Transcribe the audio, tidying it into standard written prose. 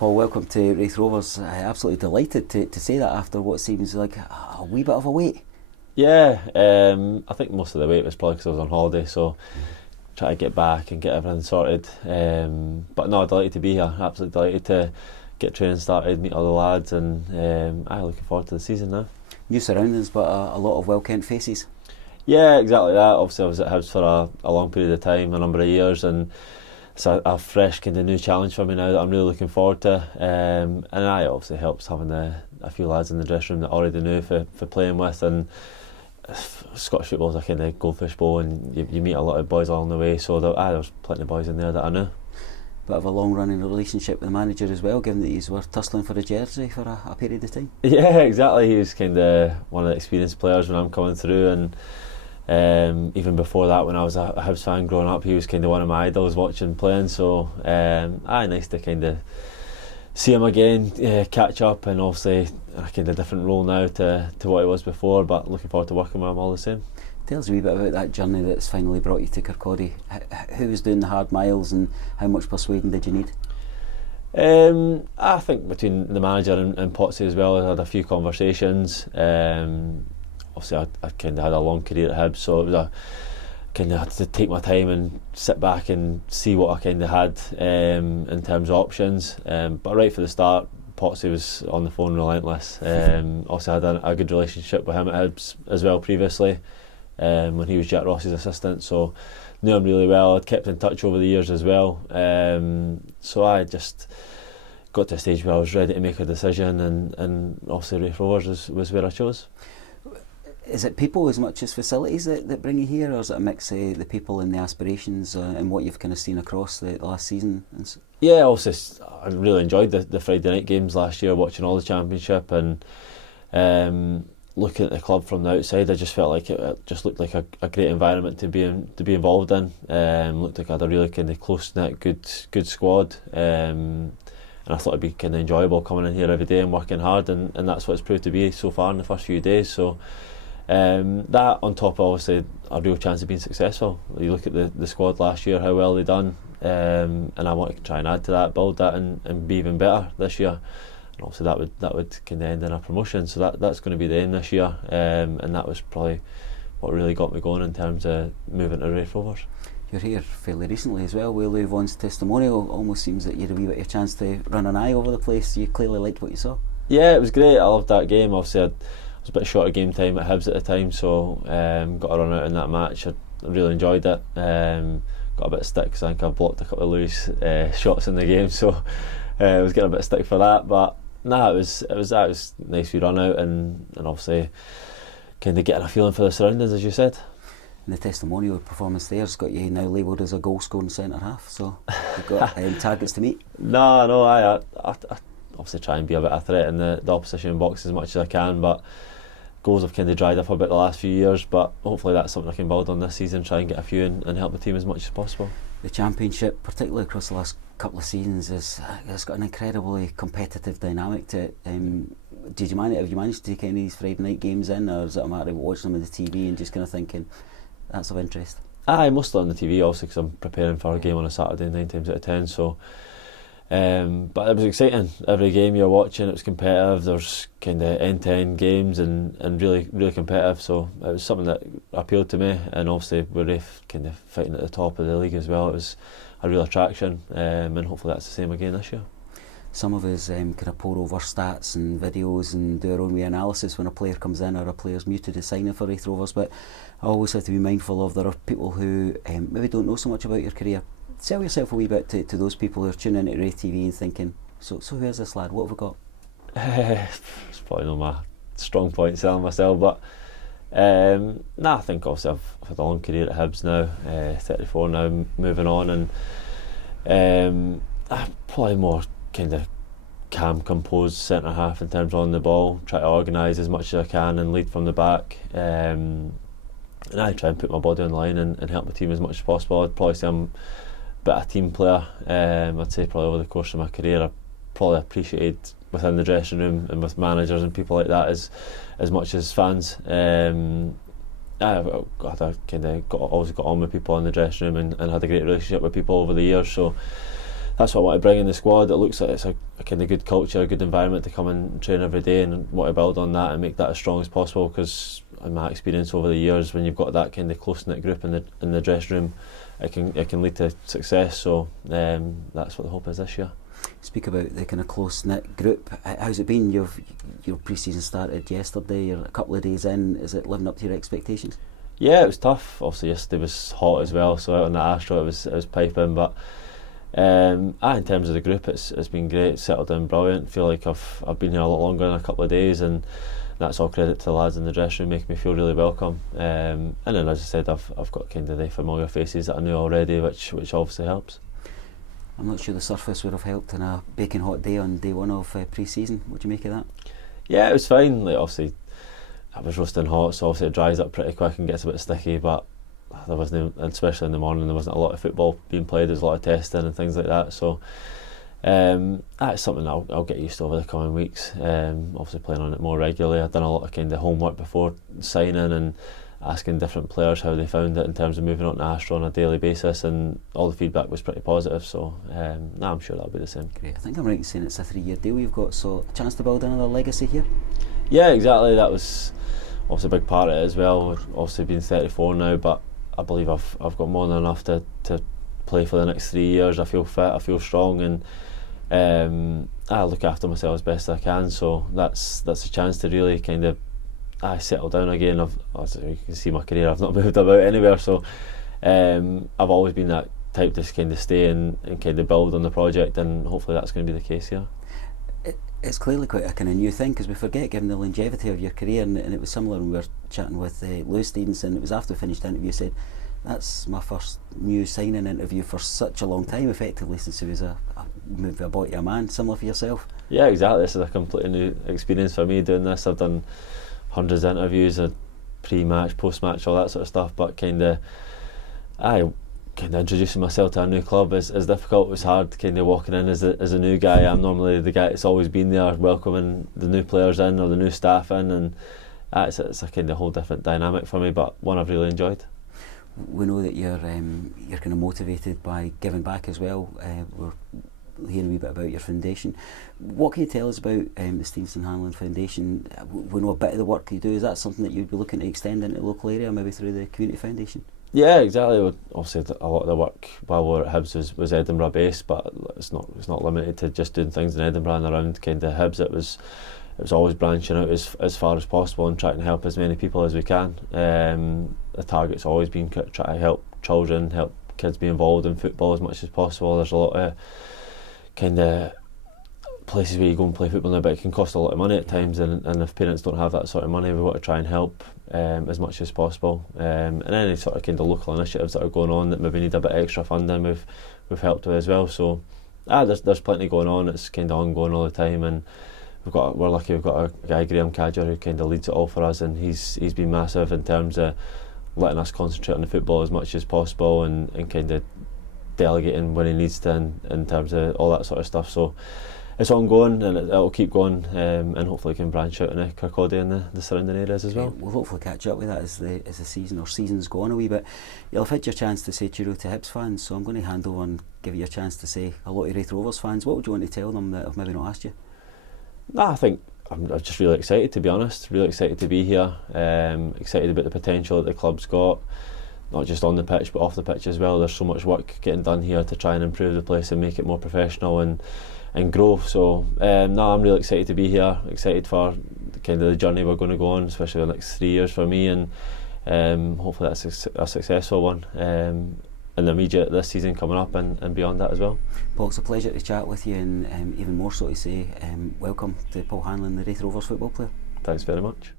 Paul, welcome to Raith Rovers. Absolutely delighted to say that after what seems like a wee bit of a wait. Yeah, I think most of the wait was probably because I was on holiday, so try to get back and get everything sorted. But no, delighted to be here. Absolutely delighted to get training started, meet all the lads, and I'm looking forward to the season now. New surroundings, but a lot of well-kent faces. Yeah, exactly that. Obviously, I was at Hibs for a long period of time, a number of years, and it's a fresh kind of new challenge for me now that I'm really looking forward to. And I obviously helps having a few lads in the dressing room that I already knew for playing with, and Scottish football's a kind of goldfish bowl, and you meet a lot of boys along the way, so there was plenty of boys in there that I knew. Bit of a long-running relationship with the manager as well, given that you were tussling for a jersey for a period of time. Yeah, exactly. He was kind of one of the experienced players when I'm coming through, and even before that, when I was a Hibs fan growing up, he was kind of one of my idols watching playing, so nice to kind of see him again, catch up, and obviously a kind of different role now to what it was before, but looking forward to working with him all the same. Tell us a wee bit about that journey that's finally brought you to Kirkcaldy. Who was doing the hard miles and how much persuading did you need? I think between the manager and Potsy as well, I had a few conversations. Obviously I kind of had a long career at Hibs, so it was kind of had to take my time and sit back and see what I kind of had in terms of options. But right for the start, Potsy was on the phone relentless. Also had a good relationship with him at Hibs as well previously, when he was Jack Ross's assistant, so knew him really well. I'd kept in touch over the years as well. So I just got to a stage where I was ready to make a decision, and obviously Raith Rovers was where I chose. Is it people as much as facilities that bring you here, or is it a mix of the people and the aspirations and what you've kind of seen across the last season? Yeah, also I really enjoyed the Friday night games last year, watching all the Championship, and looking at the club from the outside, I just felt like it just looked like a great environment to be involved in. Looked like I had a really kind of close knit, good squad, and I thought it'd be kind of enjoyable coming in here every day and working hard, and that's what it's proved to be so far in the first few days. So that on top of obviously a real chance of being successful. You look at the squad last year, how well they done, and I want to try and add to that, build that, and be even better this year. And obviously that would kind of end in a promotion, so that's going to be the aim this year, and that was probably what really got me going in terms of moving to Raith Rovers. You're here fairly recently as well. Willie Vaughan's testimonial almost seems that you had a wee bit of a chance to run an eye over the place. You clearly liked what you saw. Yeah, it was great. I loved that game. Obviously I was a bit short of game time at Hibs at the time, so got a run out in that match. I really enjoyed it. Got a bit of stick because I think I blocked a couple of loose shots in the game, so I was getting a bit of stick for that. But it was nice we run out, and obviously kind of getting a feeling for the surroundings, as you said. And the testimonial performance there's got you now labelled as a goal scoring centre half, so you've got targets to meet. No, I obviously try and be a bit of a threat in the opposition box as much as I can, but goals have kind of dried up a bit the last few years, but hopefully that's something I can build on this season, try and get a few in and help the team as much as possible. The Championship, particularly across the last couple of seasons, has got an incredibly competitive dynamic to it. Have you managed to take any of these Friday night games in, or is it a matter of watching them on the TV and just kind of thinking that's of interest? Mostly on the TV, obviously, because I'm preparing for a game on a Saturday 9 times out of 10, so but it was exciting. Every game you're watching, it was competitive. There's kind of end-to-end games and really, really competitive, so it was something that appealed to me, and obviously with Raith kind of fighting at the top of the league as well, it was a real attraction, and hopefully that's the same again this year. Some of us kind of pour over stats and videos and do our own wee analysis when a player comes in or a player's muted to signing for Raith Rovers, but I always have to be mindful of there are people who maybe don't know so much about your career. Sell yourself a wee bit to those people who are tuning in at RaithTV and thinking, so who is this lad, what have we got? It's probably not my strong point, selling myself, but I think obviously I've had a long career at Hibs now, 34 now, moving on, and I'm probably more kind of calm, composed centre half in terms of on the ball, try to organise as much as I can and lead from the back, and I try and put my body on the line and help the team as much as possible. I'd probably say I'm a bit of a team player. I'd say probably over the course of my career I probably appreciated within the dressing room and with managers and people like that as much as fans. I've always got on with people in the dressing room and had a great relationship with people over the years, so that's what I want to bring in the squad. It looks like it's a a kind of good culture, a good environment to come and train every day, and want to build on that and make that as strong as possible, because in my experience over the years, when you've got that kind of close-knit group in the dressing room, it can lead to success. So that's what the hope is this year. Speak about the kind of close-knit group. How's it been? Your pre-season started yesterday. You're a couple of days in. Is it living up to your expectations? Yeah, it was tough. Obviously, yesterday was hot as well, so out on the Astro it was piping. But in terms of the group, it's been great. Settled down brilliant. Feel like I've been here a lot longer than a couple of days, and that's all credit to the lads in the dressing room, making me feel really welcome. And then, as I said, I've got kind of the familiar faces that I knew already, which obviously helps. I'm not sure the surface would have helped in a baking hot day on day one of pre-season. What do you make of that? Yeah, it was fine. Like, obviously, I was roasting hot, so obviously it dries up pretty quick and gets a bit sticky. But there wasn't, especially in the morning, there wasn't a lot of football being played. There was a lot of testing and things like that. So that's something I'll get used to over the coming weeks. Obviously playing on it more regularly. I've done a lot of kind of homework before signing and asking different players how they found it in terms of moving on to Astro on a daily basis, and all the feedback was pretty positive. So I'm sure that'll be the same. Great. I think I'm right in saying it's a 3-year deal you've got, so a chance to build another legacy here. Yeah, exactly. That was obviously a big part of it as well. I've obviously been 34 now, but I believe I've got more than enough to play for the next 3 years. I feel fit, I feel strong, and I look after myself as best I can. So that's a chance to really kind of settle down again. As you can see my career, I've not moved about anywhere, so I've always been that type to kind of stay and kind of build on the project, and hopefully that's going to be the case here. It's clearly quite a kind of new thing, because we forget, given the longevity of your career, and it was similar when we were chatting with Lewis Stevenson. It was after we finished the interview, said that's my first new signing interview for such a long time, effectively, since he was moved a boy to a man. Similar for yourself? Yeah, exactly. This is a completely new experience for me doing this. I've done hundreds of interviews, pre-match, post-match, all that sort of stuff, but kind of introducing myself to a new club is difficult. It was hard kind of walking in as a new guy. I'm normally the guy that's always been there, welcoming the new players in or the new staff in, and it's a kind of whole different dynamic for me, but one I've really enjoyed. We know that you're kind of motivated by giving back as well. We're hearing a wee bit about your foundation. What can you tell us about the Stevenson Hanlon Foundation? We know a bit of the work you do. Is that something that you'd be looking to extend into the local area, maybe through the community foundation? Yeah, exactly. Obviously, a lot of the work while we were at Hibs was Edinburgh based, but it's not limited to just doing things in Edinburgh and around kind of Hibs. It was always branching out as far as possible and trying to help as many people as we can. The target's always been try to help children, help kids be involved in football as much as possible. There's a lot of kind of places where you go and play football now, but it can cost a lot of money at times, and if parents don't have that sort of money, we want to try and help as much as possible. And any sort of kind of local initiatives that are going on that maybe need a bit of extra funding, we've helped with as well. So there's plenty going on. It's kind of ongoing all the time, and we're lucky we've got a guy, Graham Cadger, who kind of leads it all for us, and he's been massive in terms of letting us concentrate on the football as much as possible, and kind of delegating when he needs to in terms of all that sort of stuff. So it's ongoing, and it'll keep going, and hopefully can branch out in Kirkcaldy and the surrounding areas as well. We'll hopefully catch up with that as the seasons go on a wee bit. You'll have had your chance to say cheerio to Hibs fans, so I'm going to hand over and give you a chance to say hello to Raith Rovers fans. What would you want to tell them that I've maybe not asked you? I think I'm just really excited, to be honest. Really excited to be here. Excited about the potential that the club's got, not just on the pitch but off the pitch as well. There's so much work getting done here to try and improve the place and make it more professional and grow. So I'm really excited to be here. Excited for kind of the journey we're going to go on, especially the next 3 years for me, and hopefully that's a successful one. In the immediate this season coming up and beyond that as well. Paul, it's a pleasure to chat with you, and even more so to say welcome to Paul Hanlon, the Raith Rovers football player. Thanks very much.